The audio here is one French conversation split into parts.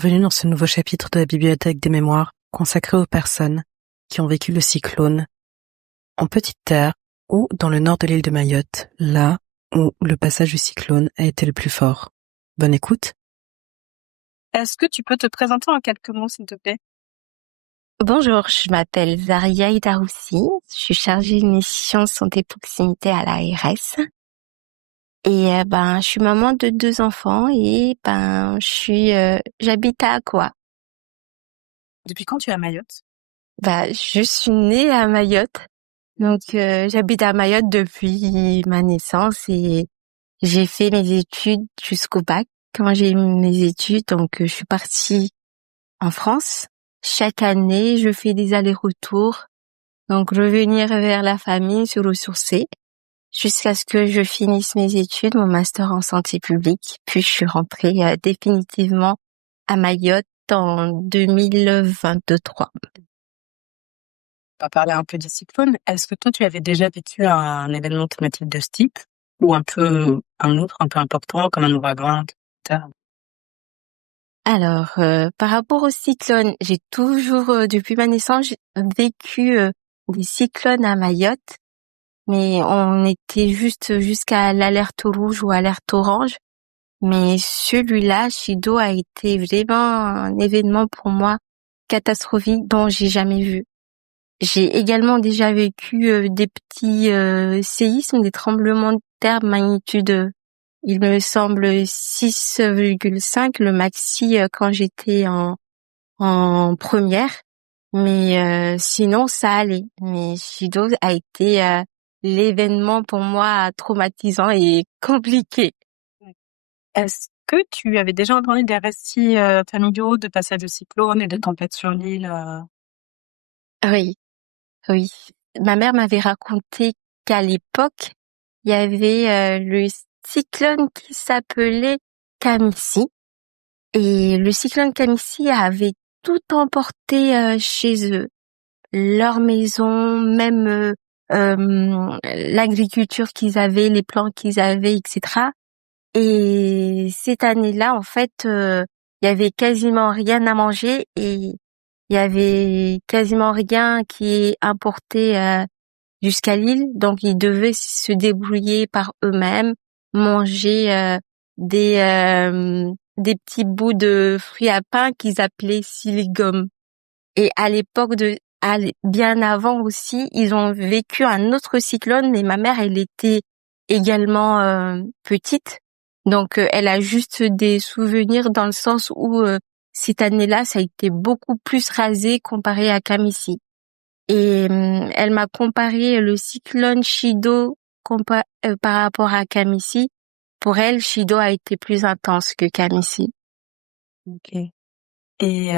Bienvenue dans ce nouveau chapitre de la Bibliothèque des mémoires consacré aux personnes qui ont vécu le cyclone en Petite Terre ou dans le nord de l'île de Mayotte, là où le passage du cyclone a été le plus fort. Bonne écoute. Est-ce que tu peux te présenter en quelques mots, s'il te plaît? Bonjour, je m'appelle Zaria Idaroussi, je suis chargée de mission santé proximité à l'ARS. Et je suis maman de 2 enfants et j'habite à Aqua. Depuis quand tu es à Mayotte? Je suis née à Mayotte, donc j'habite à Mayotte depuis ma naissance et j'ai fait mes études jusqu'au bac. Quand j'ai eu mes études, donc je suis partie en France. Chaque année, je fais des allers-retours, donc revenir vers la famille, se ressourcer, jusqu'à ce que je finisse mes études, mon master en santé publique. Puis je suis rentrée définitivement à Mayotte en 2023. On va parler un peu du cyclone. Est-ce que toi, tu avais déjà vécu un événement thématique de ce type? Ou un peu un autre, un peu important, comme un ouragan, etc. Alors, par rapport au cyclone, j'ai toujours, depuis ma naissance, vécu des cyclones à Mayotte, mais on était juste jusqu'à l'alerte rouge ou alerte orange. Mais celui-là, Chido, a été vraiment un événement pour moi catastrophique dont j'ai jamais vu. J'ai également déjà vécu des petits séismes, des tremblements de terre magnitude, il me semble 6,5, le maxi quand j'étais en première. Mais sinon, ça allait. Mais Chido a été l'événement pour moi traumatisant et compliqué. Est-ce que tu avais déjà entendu des récits familiaux de passage de cyclone et de tempêtes sur l'île? Oui, oui. Ma mère m'avait raconté qu'à l'époque, il y avait le cyclone qui s'appelait Kamissi. Et le cyclone Kamissi avait tout emporté chez eux. Leur maison, même l'agriculture qu'ils avaient, les plants qu'ils avaient, etc. Et cette année-là, en fait, il y avait quasiment rien à manger et il y avait quasiment rien qui est importé jusqu'à l'île. Donc, ils devaient se débrouiller par eux-mêmes, manger des petits bouts de fruits à pain qu'ils appelaient siligum. Et à l'époque bien avant aussi, ils ont vécu un autre cyclone, mais ma mère, elle était également petite. Donc, elle a juste des souvenirs dans le sens où cette année-là, ça a été beaucoup plus rasé comparé à Kamissi. Et elle m'a comparé le cyclone Chido par rapport à Kamissi. Pour elle, Chido a été plus intense que Kamissi. Ok. Et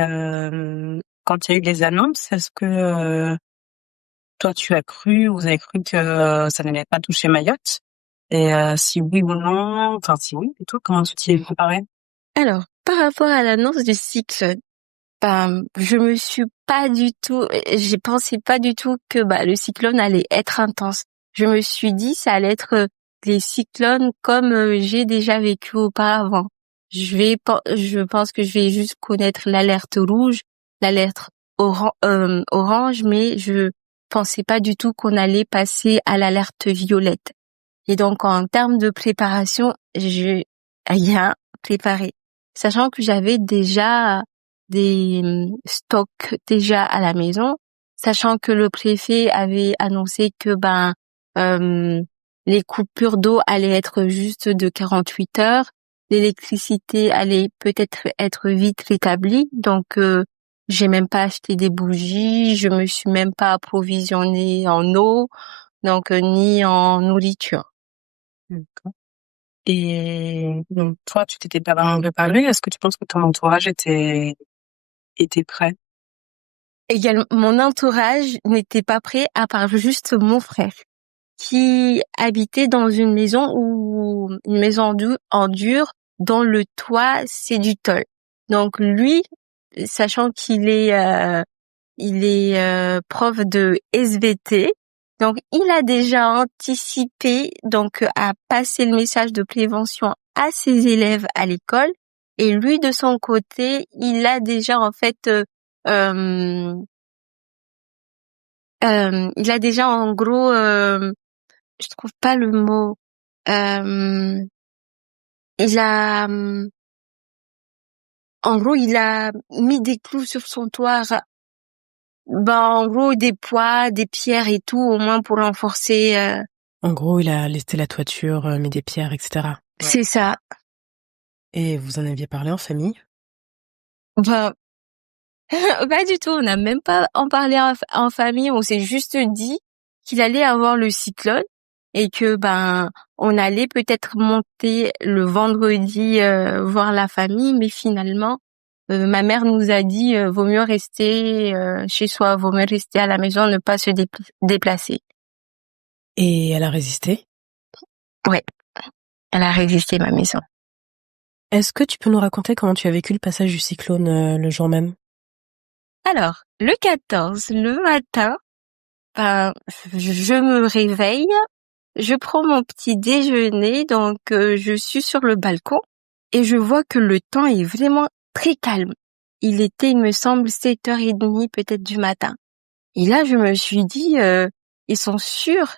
quand il y a eu les annonces, est-ce que toi, tu as cru, vous avez cru que ça n'allait pas toucher Mayotte? Et si oui ou non, enfin si oui, plutôt, comment tu t'y es préparé? Alors, par rapport à l'annonce du cyclone, j'ai pensé pas du tout que le cyclone allait être intense. Je me suis dit ça allait être des cyclones comme j'ai déjà vécu auparavant. Je pense que je vais juste connaître l'alerte rouge, l'alerte orange, mais je pensais pas du tout qu'on allait passer à l'alerte violette. Et donc en termes de préparation, je rien préparé, sachant que j'avais déjà des stocks déjà à la maison, sachant que le préfet avait annoncé que les coupures d'eau allaient être juste de 48 heures, l'électricité allait peut-être être vite rétablie, donc j'ai même pas acheté des bougies, je me suis même pas approvisionnée en eau, donc ni en nourriture. D'accord. Et donc, toi, tu t'étais pas vraiment préparé. Est-ce que tu penses que ton entourage était prêt? Également, mon entourage n'était pas prêt à part juste mon frère qui habitait dans une maison en dur dont le toit c'est du tôle. Donc lui, sachant il est prof de SVT, donc il a déjà anticipé donc à passer le message de prévention à ses élèves à l'école Et lui, de son côté, il a déjà en fait, il a déjà en gros, je trouve pas le mot. Euh, il a, en gros, il a mis des clous sur son toit. Ben, en gros, des poids, des pierres et tout, au moins pour renforcer. En gros, il a lesté la toiture, mis des pierres, etc. C'est ça. Et vous en aviez parlé en famille? Enfin, pas du tout. On n'a même pas en parlé en famille. On s'est juste dit qu'il allait avoir le cyclone et que ben on allait peut-être monter le vendredi voir la famille, mais finalement ma mère nous a dit vaut mieux rester chez soi, vaut mieux rester à la maison, ne pas se déplacer. Et elle a résisté? Ouais, elle a résisté, ma maison. Est-ce que tu peux nous raconter comment tu as vécu le passage du cyclone le jour même? Alors, le 14, le matin, ben, je me réveille, je prends mon petit déjeuner, donc je suis sur le balcon et je vois que le temps est vraiment très calme. Il était, il me semble, 7h30 peut-être du matin. Et là, je me suis dit, ils sont sûrs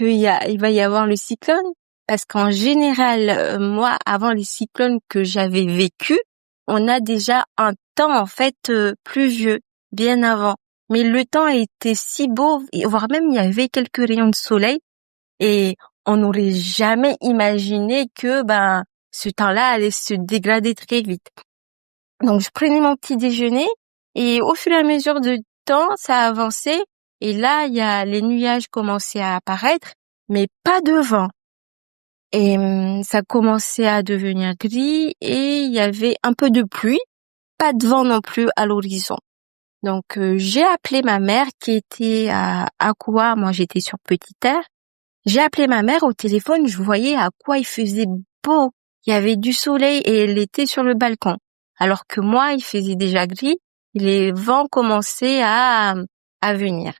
il va y avoir le cyclone? Parce qu'en général, moi, avant les cyclones que j'avais vécus, on a déjà un temps, en fait, pluvieux, bien avant. Mais le temps était si beau, voire même il y avait quelques rayons de soleil, et on n'aurait jamais imaginé que, ben, ce temps-là allait se dégrader très vite. Donc, je prenais mon petit déjeuner, et au fur et à mesure du temps, ça avançait, et là, les nuages commençaient à apparaître, mais pas de vent. Et ça commençait à devenir gris, et il y avait un peu de pluie, pas de vent non plus à l'horizon. Donc, j'ai appelé ma mère qui était à Akwa, moi j'étais sur Petite-Terre. J'ai appelé ma mère au téléphone, je voyais à quoi il faisait beau. Il y avait du soleil et elle était sur le balcon. Alors que moi, il faisait déjà gris, les vents commençaient à venir.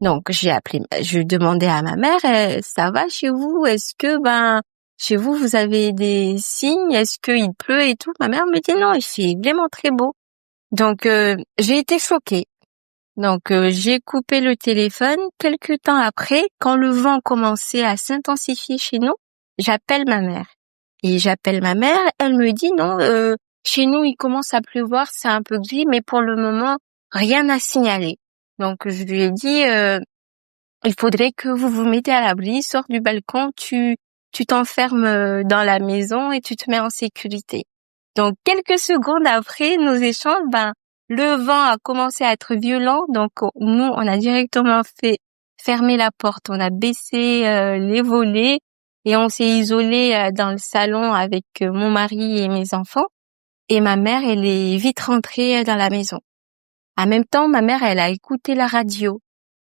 Donc, je demandais à ma mère, ça va chez vous? Est-ce que, chez vous, vous avez des signes? Est-ce qu'il pleut et tout? Ma mère me dit non, il fait vraiment très beau. Donc, j'ai été choquée. Donc, j'ai coupé le téléphone. Quelque temps après, quand le vent commençait à s'intensifier chez nous, j'appelle ma mère. Et j'appelle ma mère, elle me dit non, chez nous, il commence à pleuvoir, c'est un peu gris, mais pour le moment, rien à signaler. Donc, je lui ai dit, il faudrait que vous vous mettez à l'abri, sors du balcon, tu t'enfermes dans la maison et tu te mets en sécurité. Donc, quelques secondes après nos échanges, le vent a commencé à être violent. Donc, nous, on a directement fait fermer la porte. On a baissé les volets et on s'est isolé dans le salon avec mon mari et mes enfants. Et ma mère, elle est vite rentrée dans la maison. En même temps, ma mère, elle a écouté la radio.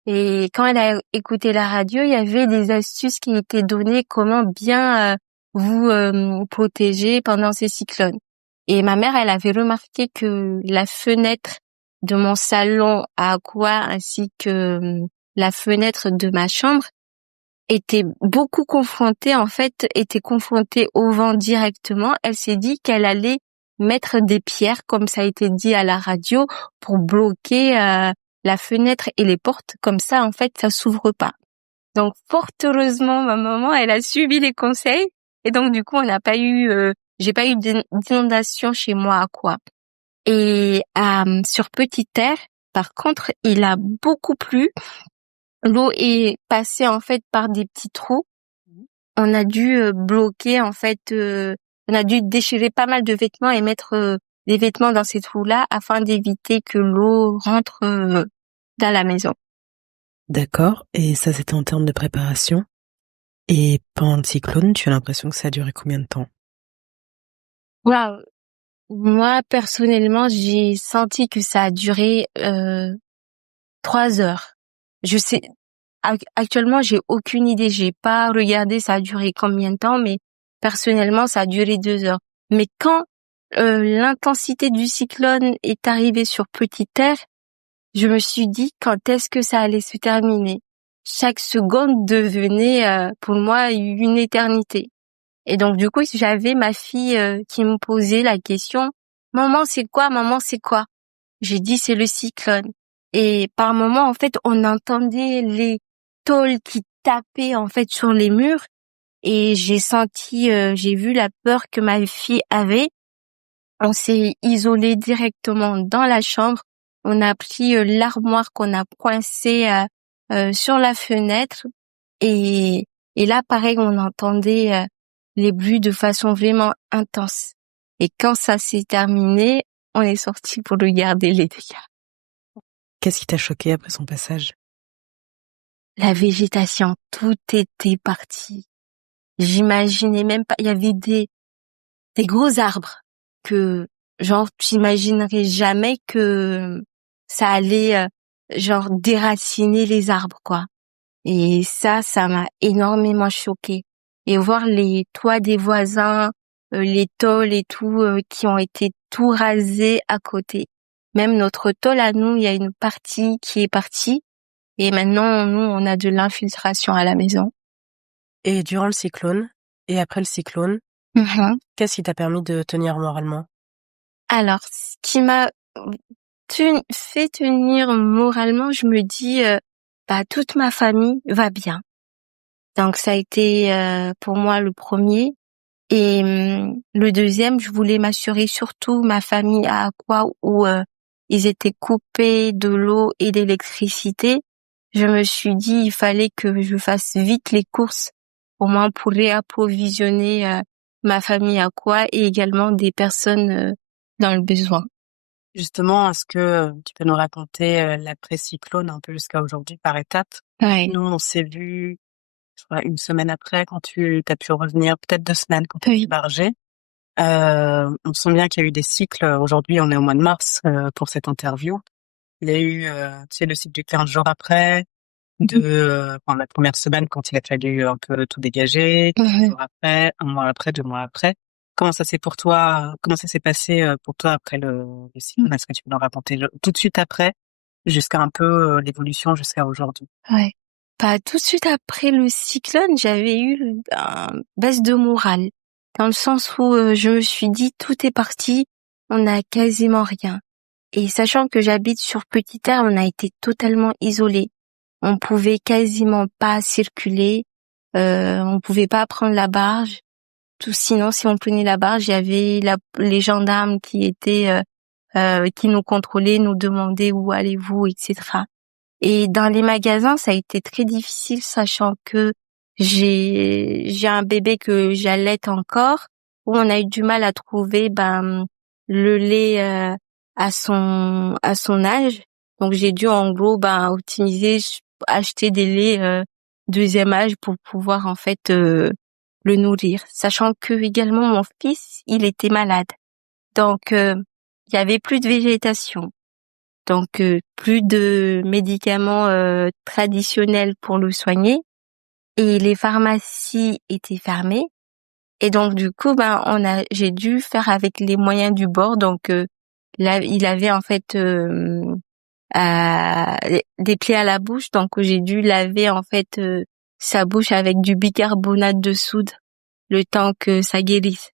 Et quand elle a écouté la radio, il y avait des astuces qui étaient données comment bien vous protéger pendant ces cyclones. Et ma mère, elle avait remarqué que la fenêtre de mon salon à Akwa ainsi que la fenêtre de ma chambre était beaucoup confrontée, en fait, était confrontée au vent directement. Elle s'est dit qu'elle allait mettre des pierres, comme ça a été dit à la radio, pour bloquer la fenêtre et les portes. Comme ça, en fait, ça s'ouvre pas. Donc, fort heureusement, ma maman, elle a suivi les conseils. Et donc, du coup, j'ai pas eu d'inondation chez moi à quoi. Et sur Petite Terre, par contre, il a beaucoup plu. L'eau est passée en fait par des petits trous. On a dû bloquer en fait, on a dû déchirer pas mal de vêtements et mettre des vêtements dans ces trous-là afin d'éviter que l'eau rentre dans la maison. D'accord, et ça c'était en termes de préparation. Et pendant le cyclone, tu as l'impression que ça a duré combien de temps? Waouh! Moi, personnellement, j'ai senti que ça a duré 3 heures. Je sais, actuellement, j'ai aucune idée. J'ai pas regardé ça a duré combien de temps, mais personnellement, ça a duré 2 heures. Mais quand l'intensité du cyclone est arrivée sur Petite Terre, je me suis dit quand est-ce que ça allait se terminer. Chaque seconde devenait pour moi une éternité. Et donc du coup, j'avais ma fille qui me posait la question, maman, c'est quoi? Maman, c'est quoi? J'ai dit, c'est le cyclone. Et par moments, en fait, on entendait les tôles qui tapaient en fait sur les murs. Et j'ai vu la peur que ma fille avait. On s'est isolé directement dans la chambre. On a pris l'armoire qu'on a coincée sur la fenêtre. Et, et là, pareil, on entendait les bruits de façon vraiment intense. Et quand ça s'est terminé, on est sorti pour regarder les dégâts. Qu'est-ce qui t'a choqué après son passage? La végétation, tout était parti. J'imaginais même pas, il y avait des gros arbres que, genre, tu imaginerais jamais que ça allait, genre, déraciner les arbres, quoi. Et ça m'a énormément choquée. Et voir les toits des voisins, les tôles et tout, qui ont été tout rasés à côté. Même notre tôle à nous, il y a une partie qui est partie. Et maintenant, nous, on a de l'infiltration à la maison. Et durant le cyclone, et après le cyclone, qu'est-ce qui t'a permis de tenir moralement? Alors, ce qui m'a fait tenir moralement, je me dis, toute ma famille va bien. Donc ça a été pour moi le premier. Et le deuxième, je voulais m'assurer surtout ma famille à Aqua où ils étaient coupés de l'eau et d'électricité. Je me suis dit, il fallait que je fasse vite les courses au moins pour réapprovisionner ma famille à Aqua et également des personnes dans le besoin. Justement, est-ce que tu peux nous raconter l'après-cyclone un peu jusqu'à aujourd'hui par étapes? Ouais. Nous, on s'est vus, je crois, une semaine après quand tu as pu revenir, peut-être 2 semaines quand tu as débarqué. On sent bien qu'il y a eu des cycles. Aujourd'hui, on est au mois de mars pour cette interview. Il y a eu, tu sais, le cycle du 15 jours après, la première semaine quand il a fallu un peu tout dégager, 15 jours après, 1 mois après, 2 mois après. Comment ça s'est passé pour toi après le cyclone? Est-ce que tu peux nous raconter tout de suite après, jusqu'à un peu l'évolution jusqu'à aujourd'hui? Ouais. Tout de suite après le cyclone, j'avais eu une baisse de morale. Dans le sens où je me suis dit, tout est parti, on n'a quasiment rien. Et sachant que j'habite sur Petite Terre, on a été totalement isolés. On pouvait quasiment pas circuler, on pouvait pas prendre la barge. Sinon, si on prenait la barge, il y avait les gendarmes qui étaient qui nous contrôlaient, nous demandaient où allez-vous, etc. Et dans les magasins, ça a été très difficile, sachant que j'ai un bébé que j'allaite encore, où on a eu du mal à trouver le lait à son âge. Donc j'ai dû en gros optimiser, acheter des laits deuxième âge pour pouvoir en fait le nourrir, sachant que également mon fils, il était malade. Donc il y avait plus de végétation. Donc plus de médicaments traditionnels pour le soigner et les pharmacies étaient fermées et donc du coup j'ai dû faire avec les moyens du bord. Donc là il avait en fait des plaies à la bouche, donc j'ai dû laver en fait sa bouche avec du bicarbonate de soude le temps que ça guérisse.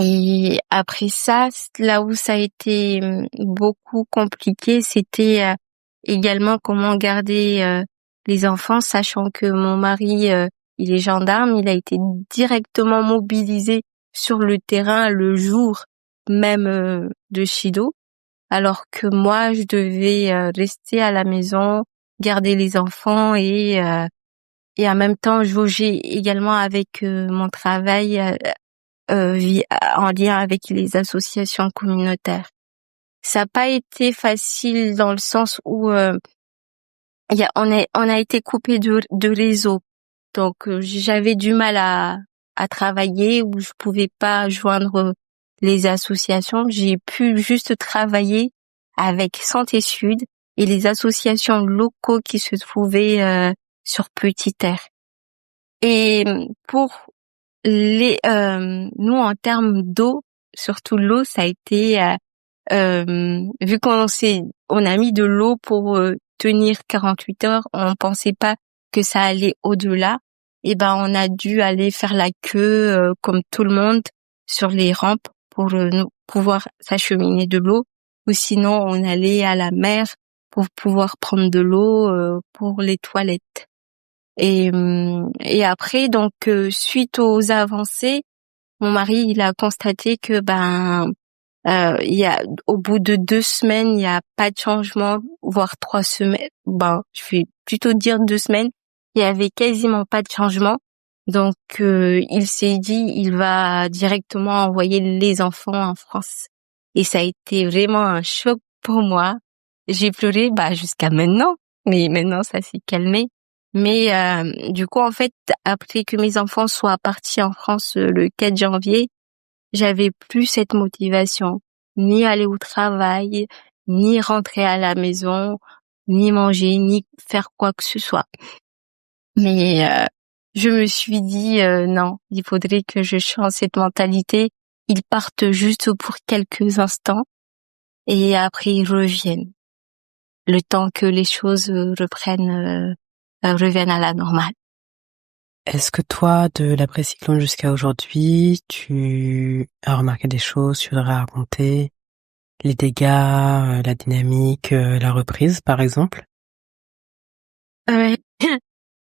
Et après ça, là où ça a été beaucoup compliqué, c'était également comment garder les enfants, sachant que mon mari, il est gendarme, il a été directement mobilisé sur le terrain le jour même de Chido, alors que moi, je devais rester à la maison, garder les enfants et en même temps jauger également avec mon travail en lien avec les associations communautaires. Ça n'a pas été facile dans le sens où on a été coupé de réseau. Donc j'avais du mal à travailler, où je pouvais pas joindre les associations. J'ai pu juste travailler avec Santé Sud et les associations locaux qui se trouvaient sur Petite Terre. Et pour nous en termes d'eau, surtout l'eau, ça a été vu on a mis de l'eau pour tenir 48 heures, on pensait pas que ça allait au-delà. et ben on a dû aller faire la queue comme tout le monde sur les rampes pour nous pouvoir s'acheminer de l'eau, ou sinon on allait à la mer pour pouvoir prendre de l'eau pour les toilettes. Et après donc suite aux avancées, mon mari il a constaté que il y a au bout de 2 semaines il y a pas de changement, voire 3 semaines. Je vais plutôt dire 2 semaines. Il y avait quasiment pas de changement. Donc il s'est dit il va directement envoyer les enfants en France. Et ça a été vraiment un choc pour moi. J'ai pleuré jusqu'à maintenant, mais maintenant ça s'est calmé. Mais du coup en fait après que mes enfants soient partis en France le 4 janvier, j'avais plus cette motivation, ni aller au travail, ni rentrer à la maison, ni manger, ni faire quoi que ce soit. Mais je me suis dit non, il faudrait que je change cette mentalité. Ils partent juste pour quelques instants et après ils reviennent. Le temps que les choses reviennent à la normale. Est-ce que toi, de l'après-cyclone jusqu'à aujourd'hui, tu as remarqué des choses, tu voudrais raconter les dégâts, la dynamique, la reprise, par exemple? Euh,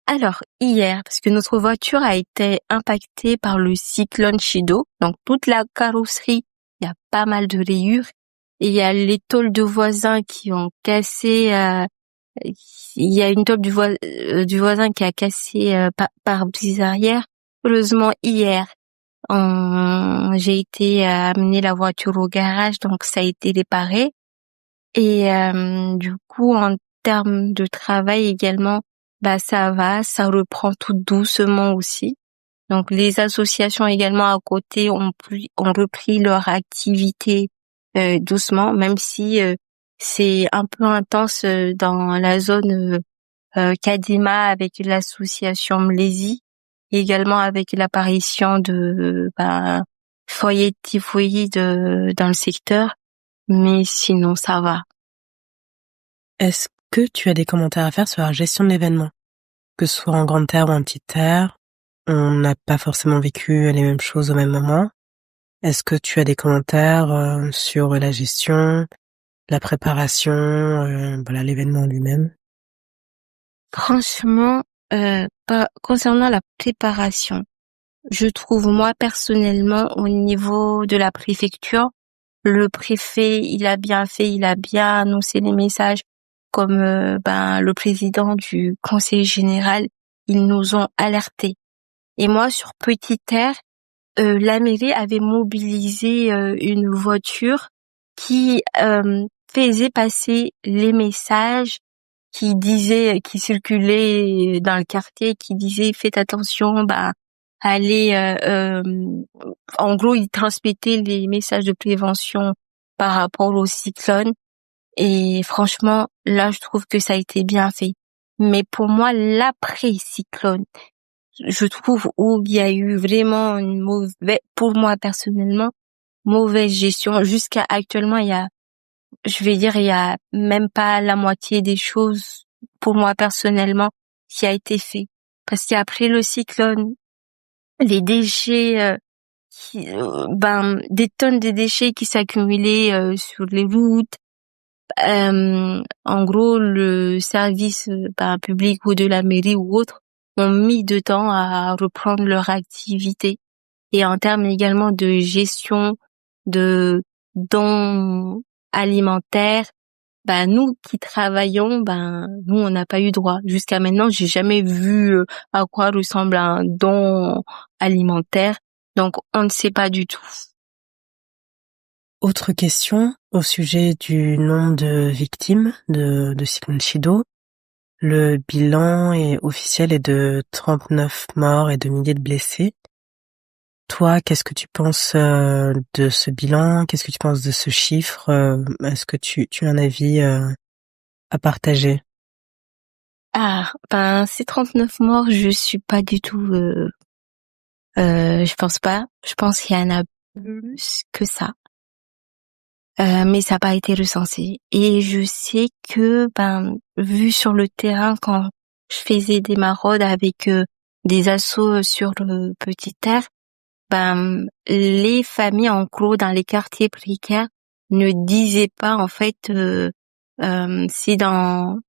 Alors, hier, parce que notre voiture a été impactée par le cyclone Chido, donc toute la carrosserie, il y a pas mal de rayures, et il y a les tôles de voisins qui ont cassé, il y a une tôle du voisin qui a cassé par brise arrière. Heureusement, hier, j'ai été amener la voiture au garage, donc ça a été réparé. Et du coup, en termes de travail également, ça va, ça reprend tout doucement aussi. Donc les associations également à côté ont repris leur activité doucement, même si c'est un peu intense dans la zone Kadima avec l'association Mlési, également avec l'apparition de foyers de typhoïde dans le secteur, mais sinon ça va. Est-ce que tu as des commentaires à faire sur la gestion de l'événement? Que ce soit en grande terre ou en petite terre, on n'a pas forcément vécu les mêmes choses au même moment. Est-ce que tu as des commentaires sur la gestion, la préparation, l'événement lui-même? Franchement, concernant la préparation, je trouve moi personnellement au niveau de la préfecture, le préfet, il a bien fait, il a bien annoncé les messages comme le président du conseil général, ils nous ont alertés. Et moi, sur Petite Terre, la mairie avait mobilisé une voiture qui faisait passer les messages qui circulaient dans le quartier, qui disaient faites attention, allez, en gros, ils transmettaient les messages de prévention par rapport au cyclone. Et franchement, là, je trouve que ça a été bien fait. Mais pour moi, l'après-cyclone, je trouve où il y a eu vraiment une pour moi personnellement, mauvaise gestion. Jusqu'à actuellement, il y a même pas la moitié des choses pour moi personnellement qui a été fait. Parce qu'après le cyclone, les déchets, des tonnes de déchets qui s'accumulaient sur les routes. En gros, le service public ou de la mairie ou autre ont mis de temps à reprendre leur activité. Et en termes également de gestion de dons alimentaires, nous qui travaillons, nous on n'a pas eu droit. Jusqu'à maintenant, j'ai jamais vu à quoi ressemble un don alimentaire. Donc on ne sait pas du tout. Autre question au sujet du nombre de victimes de cyclone Chido. Le bilan officiel est de 39 morts et de milliers de blessés. Toi, qu'est-ce que tu penses de ce bilan? Qu'est-ce que tu penses de ce chiffre? Est-ce que tu as un avis à partager? Ces 39 morts, je suis pas du tout... je pense pas. Je pense qu'il y en a plus que ça. Mais ça n'a pas été recensé. Et je sais que, vu sur le terrain, quand je faisais des maraudes avec des assauts sur le Petit Terre, les familles, en gros, dans les quartiers précaires, ne disaient pas, en fait, si dans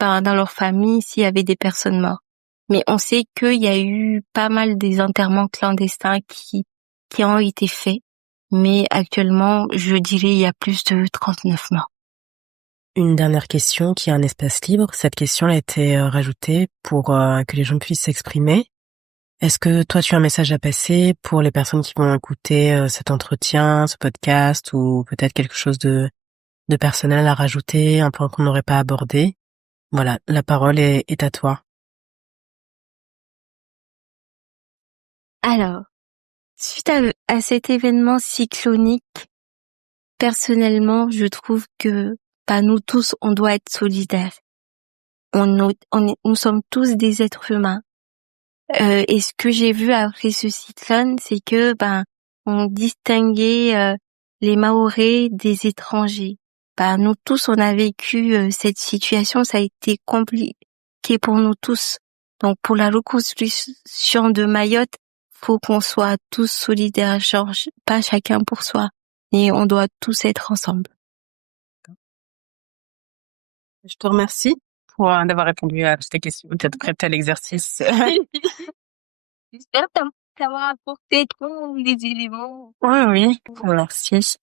leur famille, s'il y avait des personnes mortes. Mais on sait qu'il y a eu pas mal des enterrements clandestins qui ont été faits. Mais actuellement, je dirais, il y a plus de 39 morts. Une dernière question qui a un espace libre. Cette question a été rajoutée pour que les gens puissent s'exprimer. Est-ce que toi, tu as un message à passer pour les personnes qui vont écouter cet entretien, ce podcast, ou peut-être quelque chose de personnel à rajouter, un point qu'on n'aurait pas abordé? Voilà, la parole est à toi. Alors, suite à cet événement cyclonique, personnellement, je trouve que nous tous, on doit être solidaires. Nous sommes tous des êtres humains. Et ce que j'ai vu après ce cyclone, c'est que on distinguait les Mahorais des étrangers. Nous tous, on a vécu cette situation, ça a été compliqué pour nous tous. Donc pour la reconstruction de Mayotte, faut qu'on soit tous solidaires, genre pas chacun pour soi, mais on doit tous être ensemble. Je te remercie pour d'avoir répondu à toutes tes questions, d'être prête à l'exercice. J'espère t'avoir apporté tous les éléments. Oui, merci.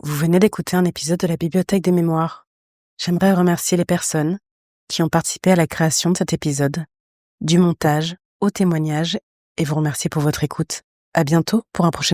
Vous venez d'écouter un épisode de la Bibliothèque des Mémoires. J'aimerais remercier les personnes qui ont participé à la création de cet épisode, du montage au témoignage, et vous remercier pour votre écoute. À bientôt pour un prochain